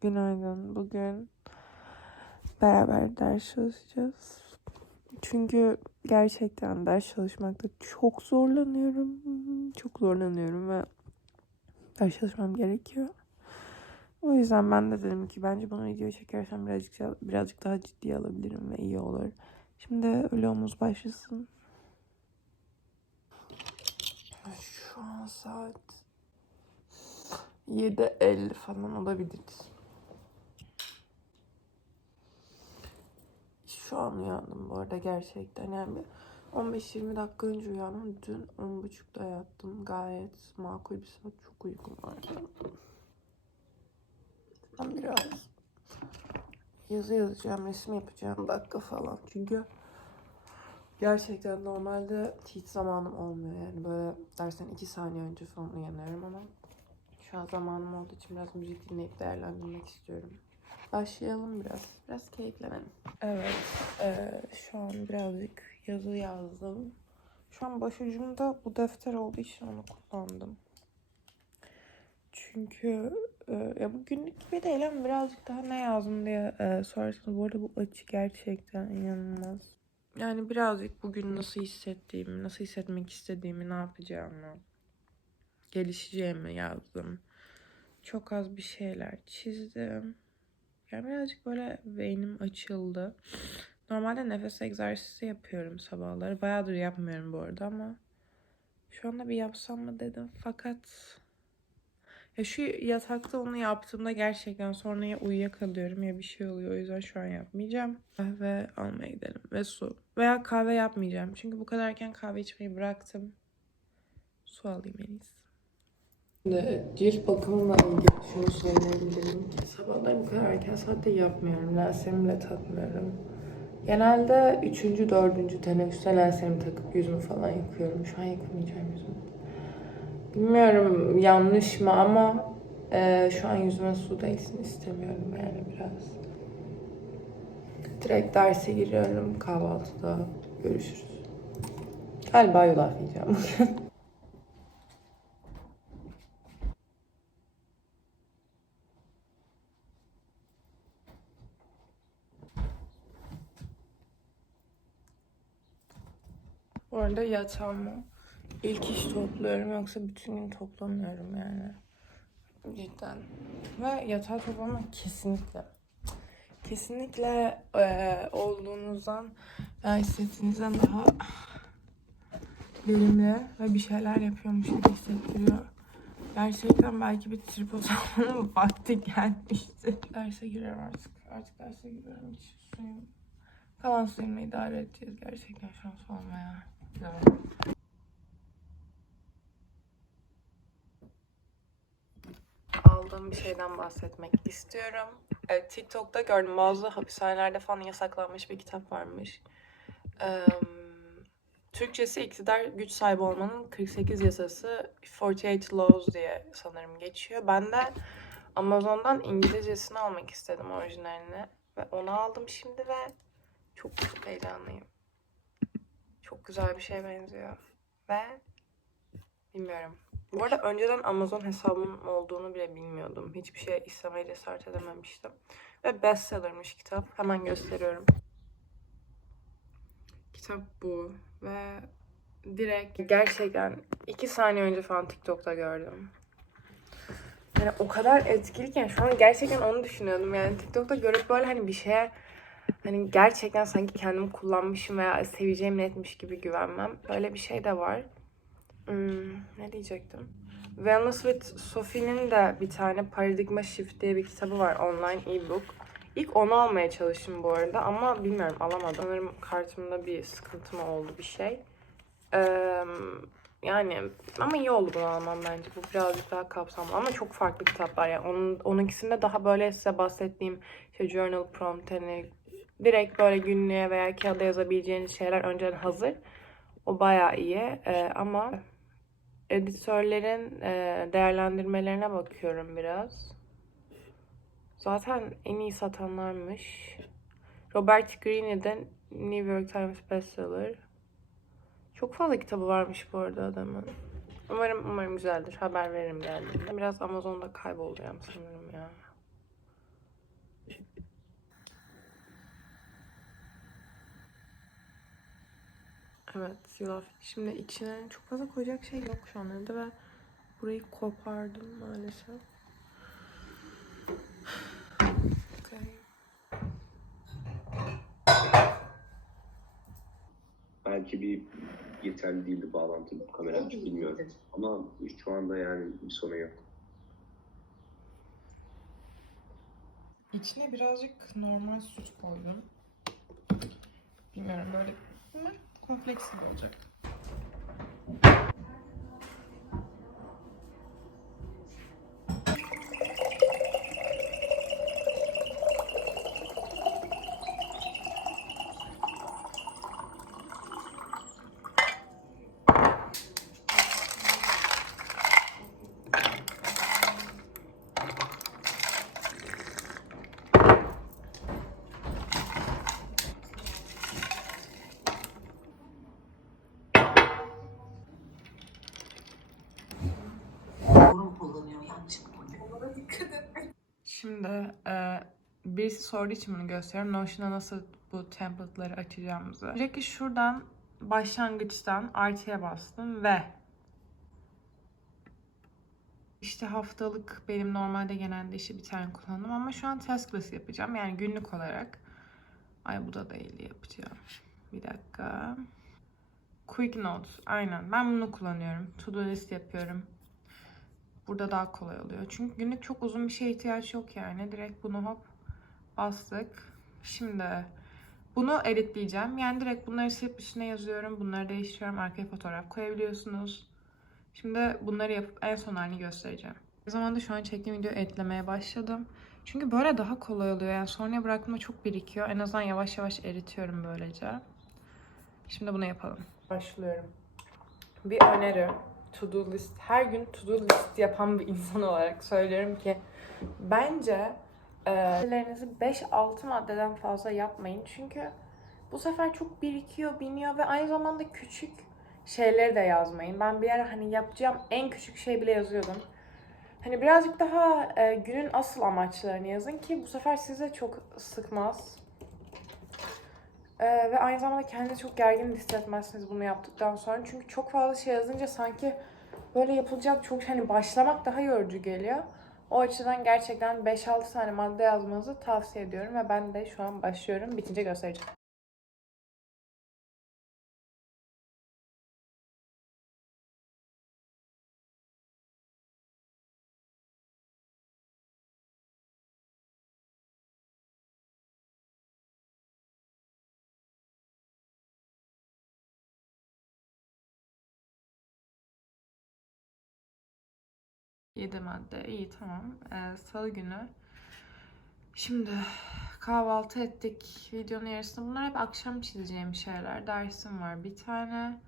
Günaydın. Bugün beraber ders çalışacağız. Çünkü gerçekten ders çalışmakta çok zorlanıyorum. Çok zorlanıyorum ve ders çalışmam gerekiyor. O yüzden ben de dedim ki bence bunu video çekersem birazcık birazcık daha ciddiye alabilirim ve iyi olur. Şimdi vlogumuz başlasın. Şu an saat 7.50 falan olabilir. Şu an uyandım bu arada gerçekten. Yani 15-20 dakika önce uyandım. Dün 10.30'da yattım. Gayet makul bir saat. Çok uykum vardı. Ben biraz yazı yazacağım, resim yapacağım dakika falan. Çünkü gerçekten normalde hiç zamanım olmuyor. Yani böyle dersten 2 saniye önce falan uyanıyorum ama şu an zamanım olduğu için biraz müzik dinleyip değerlendirmek istiyorum. Başlayalım biraz. Biraz keyiflenelim. Evet. eee, şu an birazcık yazı yazdım. Şu an başucumda bu defter olduğu için onu kullandım. Çünkü eee, ya bu günlük gibi değil ama birazcık daha ne yazdım diye eee sorarsanız. Bu arada bu açı gerçekten inanılmaz. Yani birazcık bugün nasıl hissettiğimi, nasıl hissetmek istediğimi, ne yapacağımı, gelişeceğimi yazdım. Çok az bir şeyler çizdim. Yani birazcık böyle beynim açıldı. Normalde nefes egzersizi yapıyorum sabahları. Bayağıdır yapmıyorum bu arada ama şu anda bir yapsam mı dedim. Fakat ya şu yatakta onu yaptığımda gerçekten sonra ya uyuyakalıyorum ya bir şey oluyor. O yüzden şu an yapmayacağım. Kahve almaya gidelim ve su. Veya kahve yapmayacağım. Çünkü bu kadar erken kahve içmeyi bıraktım. Su alayım en iyisi. Şimdi cilt bakımımla ilgili şunu söyleyebilirim. Sabahları bu kadar erken saatte yapmıyorum. Lenslerimi de takmıyorum. Genelde üçüncü, dördüncü teneffüste lenslerimi takıp yüzümü falan yıkıyorum. Şu an yıkamayacağım yüzümü. Bilmiyorum yanlış mı ama e, şu an yüzüme su değsin istemiyorum yani biraz. Direkt derse giriyorum. Kahvaltıda görüşürüz. Galiba yulaf yiyeceğim Bu arada yatağımı ilk iş topluyorum yoksa bütün gün toplamıyorum yani. Cidden. Ve yatağı toplamak kesinlikle. Kesinlikle eee, olduğunuzdan veya hissettiğinizden daha verimli ve bir şeyler yapıyormuş gibi hissettiriyor. Gerçekten belki bir tripod almanın vakti gelmişti. Derse giriyorum artık. Artık derse giriyorum. Hiç suyum. Kalan suyumla idare edeceğiz gerçekten şu an aldığım bir şeyden bahsetmek istiyorum. Evet, TikTok'ta gördüm bazı hapishanelerde falan yasaklanmış bir kitap varmış. Eee, Türkçesi iktidar güç sahibi olmanın 48 yasası 48 Laws diye sanırım geçiyor. Ben de Amazon'dan İngilizcesini almak istedim orijinalini. Ve onu aldım şimdi ve çok heyecanlıyım. Çok güzel bir şeye benziyor. Ve bilmiyorum. Bu arada önceden Amazon hesabım olduğunu bile bilmiyordum. Hiçbir şey istemeye cesaret edememiştim. Ve bestsellermiş kitap. Hemen gösteriyorum. Kitap bu. Ve direkt gerçekten iki saniye önce falan TikTok'ta gördüm. Yani o kadar etkiliyken şu an gerçekten onu düşünüyordum. Yani TikTok'ta görüp böyle hani bir şeye hani gerçekten sanki kendimi kullanmışım veya seveceğim netmiş gibi güvenmem. Böyle bir şey de var. Hmm, ne diyecektim? Wellness with Sophie'nin de bir tane Paradigma Shift diye bir kitabı var online e-book. İlk onu almaya çalıştım bu arada ama bilmiyorum alamadım. Sanırım kartımda bir sıkıntı oldu bir şey. Ee, yani ama iyi oldu bunu almam bence. Bu birazcık daha kapsamlı ama çok farklı kitaplar. Yani onun, onunkisinde daha böyle size bahsettiğim işte journal prompt hani direkt böyle günlüğe veya kağıda yazabileceğiniz şeyler önceden hazır. O bayağı iyi Ee, ama editörlerin e, değerlendirmelerine bakıyorum biraz. Zaten en iyi satanlarmış. Robert Greene'den New York Times bestseller. Çok fazla kitabı varmış bu arada adamın. Umarım umarım güzeldir. Haber veririm geldiğinde. Biraz Amazon'da kaybolacağım sanırım ya. Evet yulaf. Şimdi içine çok fazla koyacak şey yok şu an evde ve burayı kopardım maalesef. Okay. Belki bir yeterli değildi bağlantı kamera bilmiyorum. Ama şu anda yani bir sorun yok. İçine birazcık normal süt koydum. Bilmiyorum böyle kompleks gibi olacak. Yorum kullanıyor yanlışlıkla. Onlara dikkat et. Şimdi e, birisi sorduğu için bunu gösteriyorum. Notion'a nasıl bu template'ları açacağımızı. Öncelikle şuradan başlangıçtan artıya bastım ve işte haftalık benim normalde genelde işi bir tane kullandım ama şu an task list yapacağım. Yani günlük olarak. Ay bu da değil yapacağım. Bir dakika. Quick Notes. Aynen. Ben bunu kullanıyorum. To do list yapıyorum. Burada daha kolay oluyor. Çünkü günlük çok uzun bir şeye ihtiyaç yok yani. Direkt bunu hop bastık. Şimdi bunu editleyeceğim. Yani direkt bunları silip üstüne yazıyorum. Bunları değiştiriyorum. Arkaya fotoğraf koyabiliyorsunuz. Şimdi bunları yapıp en son halini göstereceğim. O zaman da şu an çektiğim videoyu editlemeye başladım. Çünkü böyle daha kolay oluyor. Yani sonraya bıraktığımda çok birikiyor. En azından yavaş yavaş eritiyorum böylece. Şimdi bunu yapalım. Başlıyorum. Bir öneri. To do list. Her gün to do list yapan bir insan olarak söylüyorum ki bence Listelerinizi 5-6 maddeden fazla yapmayın. Çünkü bu sefer çok birikiyor, biniyor ve aynı zamanda küçük şeyleri de yazmayın. Ben bir ara hani yapacağım en küçük şey bile yazıyordum. Hani birazcık daha e, günün asıl amaçlarını yazın ki bu sefer size çok sıkmaz. E, ve aynı zamanda kendinizi çok gergin hissetmezsiniz bunu yaptıktan sonra. Çünkü çok fazla şey yazınca sanki böyle yapılacak çok hani başlamak daha yorucu geliyor. O açıdan gerçekten 5-6 tane madde yazmanızı tavsiye ediyorum ve ben de şu an başlıyorum. Bitince göstereceğim. Yedi madde. İyi tamam. Ee, Salı günü. Şimdi kahvaltı ettik. Videonun yarısında. Bunlar hep akşam çizeceğim şeyler. Dersim var bir tane.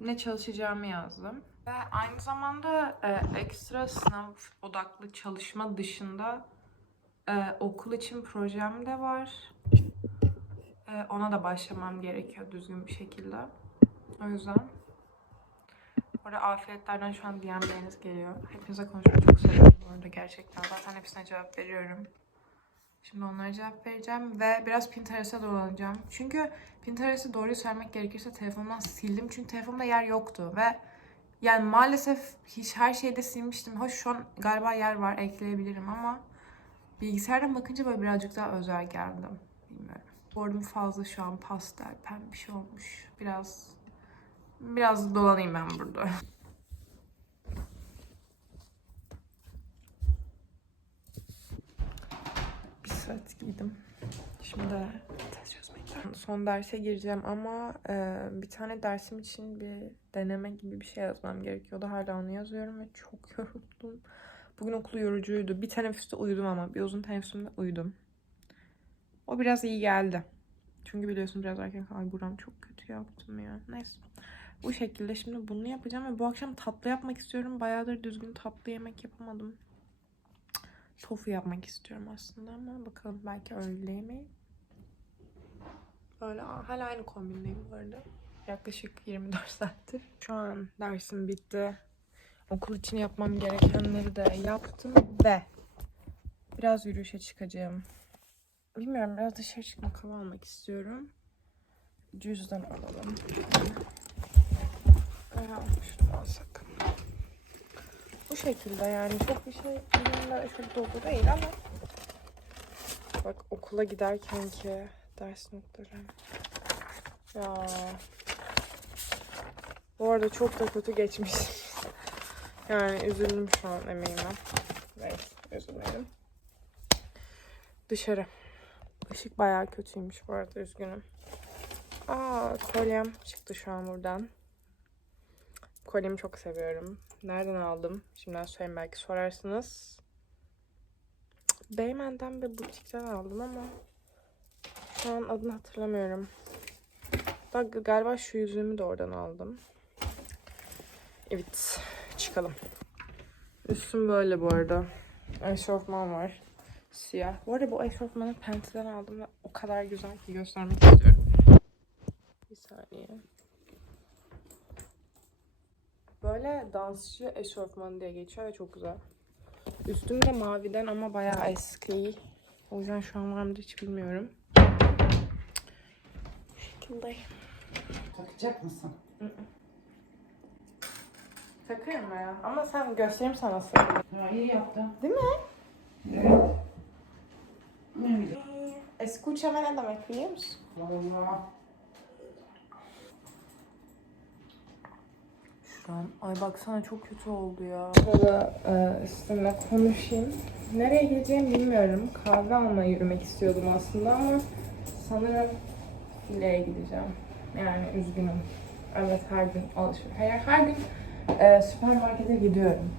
Ne çalışacağımı yazdım. Ve aynı zamanda e, ekstra sınav odaklı çalışma dışında e, okul için projem de var. E, ona da başlamam gerekiyor düzgün bir şekilde. O yüzden Orada afiyetlerden şu an DM'leriniz geliyor. Hepinize konuşmayı çok seviyorum bu arada gerçekten. Zaten hepsine cevap veriyorum. Şimdi onlara cevap vereceğim ve biraz Pinterest'e dolanacağım. Çünkü Pinterest'i doğruyu söylemek gerekirse telefonumdan sildim. Çünkü telefonumda yer yoktu ve yani maalesef hiç her şeyde silmiştim. Hoş şu an galiba yer var ekleyebilirim ama bilgisayardan bakınca böyle birazcık daha özel geldim. Bilmiyorum. Boardum fazla şu an pastel, pembe bir şey olmuş. Biraz Biraz dolanayım ben burada. Bir saat giydim. Şimdi test çözmeye Son derse gireceğim ama e, bir tane dersim için bir deneme gibi bir şey yazmam gerekiyordu. Hala onu yazıyorum ve çok yoruldum. Bugün okulu yorucuydu. Bir teneffüste uyudum ama bir uzun teneffüsümde uyudum. O biraz iyi geldi. Çünkü biliyorsun biraz erken ay buram çok kötü yaptım ya. Neyse. Bu şekilde şimdi bunu yapacağım ve bu akşam tatlı yapmak istiyorum. Bayağıdır düzgün tatlı yemek yapamadım. Tofu yapmak istiyorum aslında ama bakalım belki öğle yemeği. Böyle hala aynı kombindeyim bu arada. Yaklaşık 24 saattir. Şu an dersim bitti. Okul için yapmam gerekenleri de yaptım ve biraz yürüyüşe çıkacağım. Bilmiyorum biraz dışarı çıkmak hava almak istiyorum. cüzdan alalım. Almıştım alsak? Bu şekilde yani çok bir şey yanında çok dolu değil ama bak okula giderken ki ders notları. Ya. Bu arada çok da kötü geçmiş. yani üzüldüm şu an emeğime. Neyse üzülmedim. Dışarı. Işık bayağı kötüymüş bu arada üzgünüm. Aa kolyem çıktı şu an buradan. Kolyemi çok seviyorum. Nereden aldım? Şimdiden söyleyeyim belki sorarsınız. Beymen'den bir butikten aldım ama şu an adını hatırlamıyorum. Bak galiba şu yüzüğümü de oradan aldım. Evet. Çıkalım. Üstüm böyle bu arada. Eşofman var. Siyah. Bu arada bu eşofmanı Penti'den aldım ve o kadar güzel ki göstermek istiyorum. Bir saniye. Böyle dansçı eşofmanı diye geçiyor ve çok güzel. Üstüm de maviden ama bayağı eski. O yüzden şu an var mıdır hiç bilmiyorum. Bu şekilde. Takacak mısın? Takayım ya. Ama sen göstereyim sana nasıl. Ha, iyi yaptın. Değil mi? Evet. Ne bileyim. Escúchame ne demek biliyor musun? Valla. Şu an ay baksana çok kötü oldu ya. Burada e, sizinle konuşayım. Nereye gideceğimi bilmiyorum. Kahve almaya yürümek istiyordum aslında ama sanırım fileye gideceğim. Yani üzgünüm. Evet her gün alışveriş. Her, her gün e, süpermarkete gidiyorum.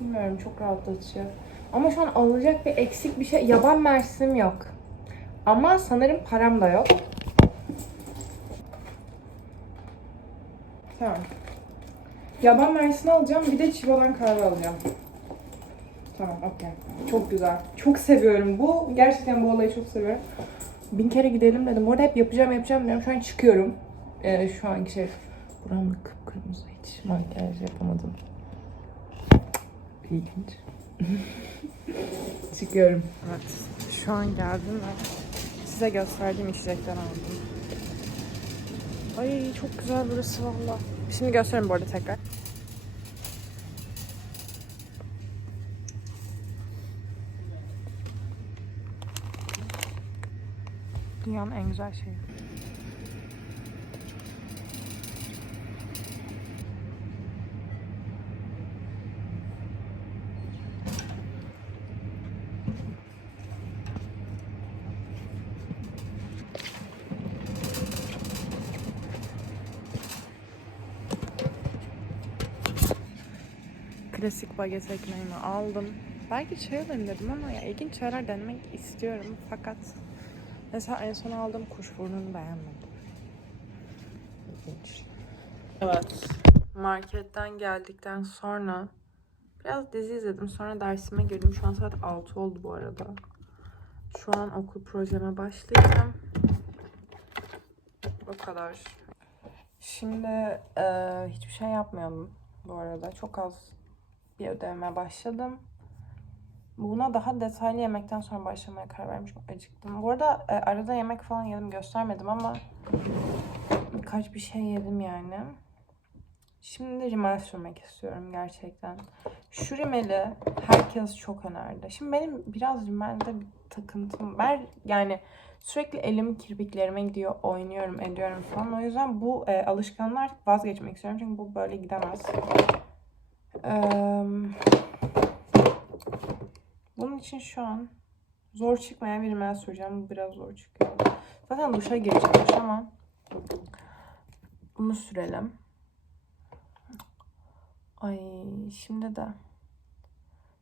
Bilmiyorum çok rahatlatıcı. Ama şu an alacak bir eksik bir şey. Yaban mersim yok. Ama sanırım param da yok. Tamam. Yaban mersini alacağım. Bir de çivalan kahve alacağım. Tamam, okey. Çok güzel. Çok seviyorum. Bu, gerçekten bu olayı çok seviyorum. Bin kere gidelim dedim. Bu arada hep yapacağım yapacağım diyorum. Şu an çıkıyorum. Ee, şu anki şey. Buram kıpkırmızı. Hiç makyaj yapamadım. İlginç. çıkıyorum. Evet. Şu an geldim ve size gösterdiğim içecekten aldım. Ay çok güzel burası valla. Şimdi göstereyim bu arada tekrar. Dünyanın en güzel şeyi. Klasik baget ekmeğimi aldım. Belki çay alayım dedim ama ya ilginç şeyler denemek istiyorum. Fakat mesela en son aldığım kuşburnunu beğenmedim. İlginç. Evet. Marketten geldikten sonra biraz dizi izledim. Sonra dersime girdim. Şu an saat 6 oldu bu arada. Şu an okul projeme başlayacağım. O kadar. Şimdi eee, hiçbir şey yapmayalım bu arada. Çok az bir ödevime başladım. Buna daha detaylı yemekten sonra başlamaya karar vermişim. Acıktım. Bu arada e, arada yemek falan yedim göstermedim ama birkaç bir şey yedim yani. Şimdi rimel sürmek istiyorum gerçekten. Şu rimeli herkes çok önerdi. Şimdi benim biraz rimelde bir takıntım var. Yani sürekli elim kirpiklerime gidiyor, oynuyorum, ediyorum falan. O yüzden bu e, alışkanlar vazgeçmek istiyorum. Çünkü bu böyle gidemez. Bunun için şu an zor çıkmayan bir rimel süreceğim. Bu biraz zor çıkıyor. Zaten duşa girecekmiş ama bunu sürelim. Ay şimdi de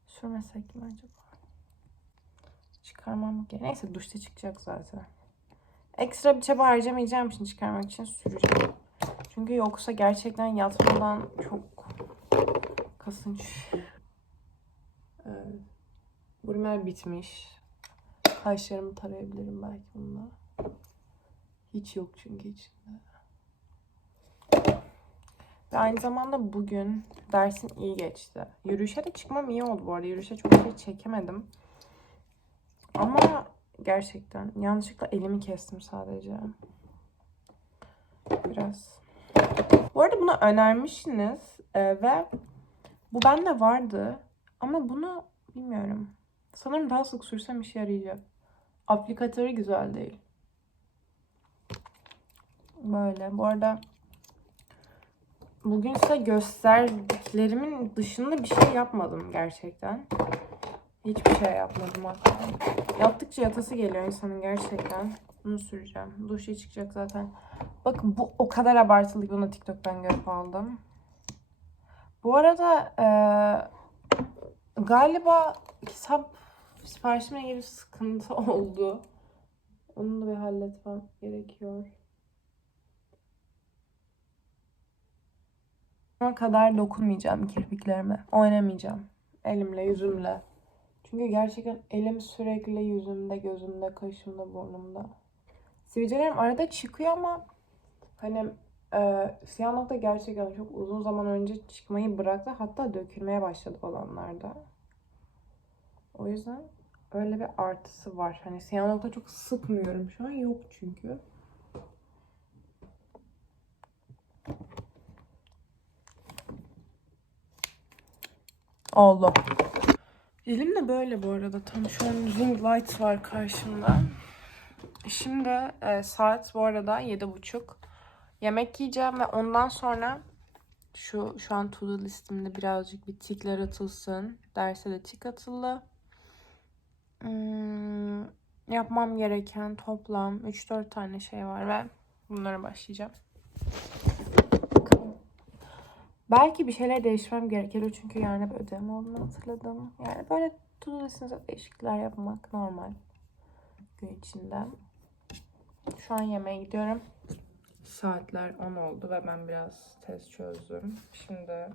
sürmesek mi acaba? Çıkarmam gerek. Neyse duşta çıkacak zaten. Ekstra bir çaba harcamayacağım için çıkarmak için süreceğim. Çünkü yoksa gerçekten yatmadan çok kasınç. Evet. Bu rimel bitmiş. Kaşlarımı tarayabilirim belki bununla. Hiç yok çünkü içinde. Ve aynı zamanda bugün dersin iyi geçti. Yürüyüşe de çıkmam iyi oldu bu arada. Yürüyüşe çok şey çekemedim. Ama Gerçekten. Yanlışlıkla elimi kestim sadece. Biraz. Bu arada bunu önermişsiniz e, ve bu bende vardı. Ama bunu bilmiyorum. Sanırım daha sık sürsem işe yarayacak. Aplikatörü güzel değil. Böyle. Bu arada bugün size gösterdiklerimin dışında bir şey yapmadım gerçekten. Hiçbir şey yapmadım hatta. Yaptıkça yatası geliyor insanın gerçekten. Bunu süreceğim. Duşa çıkacak zaten. Bakın bu o kadar abartılı ki bunu TikTok'tan görüp aldım. Bu arada eee, galiba kitap siparişimle ilgili sıkıntı oldu. Onu da bir halletmem gerekiyor. Ama kadar dokunmayacağım kirpiklerime. Oynamayacağım. Elimle, yüzümle. Çünkü gerçekten elim sürekli yüzümde, gözümde, kaşımda, burnumda. Sivilcelerim arada çıkıyor ama hani e, siyah nokta gerçekten çok uzun zaman önce çıkmayı bıraktı. Hatta dökülmeye başladı olanlarda. O yüzden öyle bir artısı var. Hani siyah nokta çok sıkmıyorum şu an. Yok çünkü. Oldu. Elim de böyle bu arada. Tam şu an ring light var karşımda. Şimdi e, saat bu arada yedi buçuk. Yemek yiyeceğim ve ondan sonra şu şu an to do listemde birazcık bir tikler atılsın. Derse de tik atıldı. Hmm, yapmam gereken toplam 3-4 tane şey var ve bunlara başlayacağım. Belki bir şeyler değiştirmem gerekiyor çünkü yarın bir ödevim olduğunu hatırladım. Yani böyle to do listenize değişiklikler yapmak normal gün içinde. Şu an yemeğe gidiyorum. Saatler 10 oldu ve ben biraz test çözdüm. Şimdi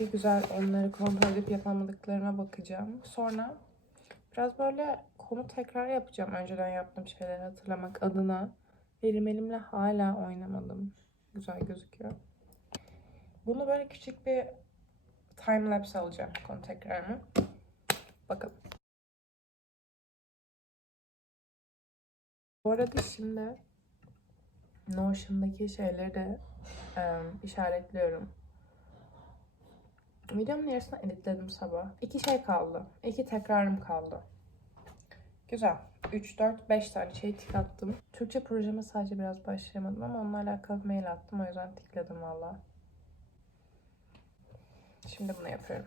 bir güzel onları kontrol edip yapamadıklarıma bakacağım. Sonra biraz böyle konu tekrar yapacağım. Önceden yaptığım şeyleri hatırlamak adına. Elim elimle hala oynamadım. Güzel gözüküyor. Bunu böyle küçük bir time lapse alacağım konu tekrarını. Bakalım. Bu arada şimdi Notion'daki şeyleri de em, işaretliyorum. Videomun yarısını editledim sabah. İki şey kaldı. İki tekrarım kaldı. Güzel. 3, 4, 5 tane şey tik attım. Türkçe projeme sadece biraz başlayamadım ama onunla alakalı mail attım. O yüzden tikledim valla. Şimdi bunu yapıyorum.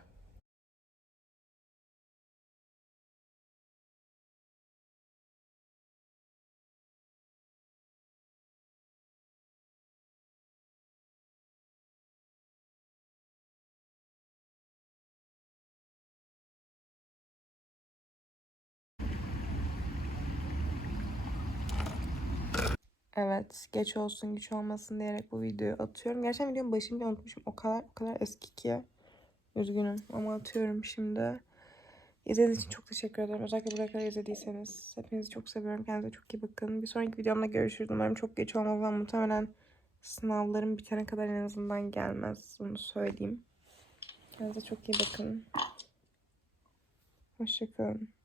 Evet, geç olsun güç olmasın diyerek bu videoyu atıyorum. Gerçekten videonun başını bile unutmuşum. O kadar o kadar eski ki. Üzgünüm ama atıyorum şimdi. İzlediğiniz için çok teşekkür ederim. Özellikle buraya kadar izlediyseniz. Hepinizi çok seviyorum. Kendinize çok iyi bakın. Bir sonraki videomda görüşürüz. Umarım çok geç olmaz ama muhtemelen sınavlarım bitene kadar en azından gelmez. Onu söyleyeyim. Kendinize çok iyi bakın. Hoşçakalın.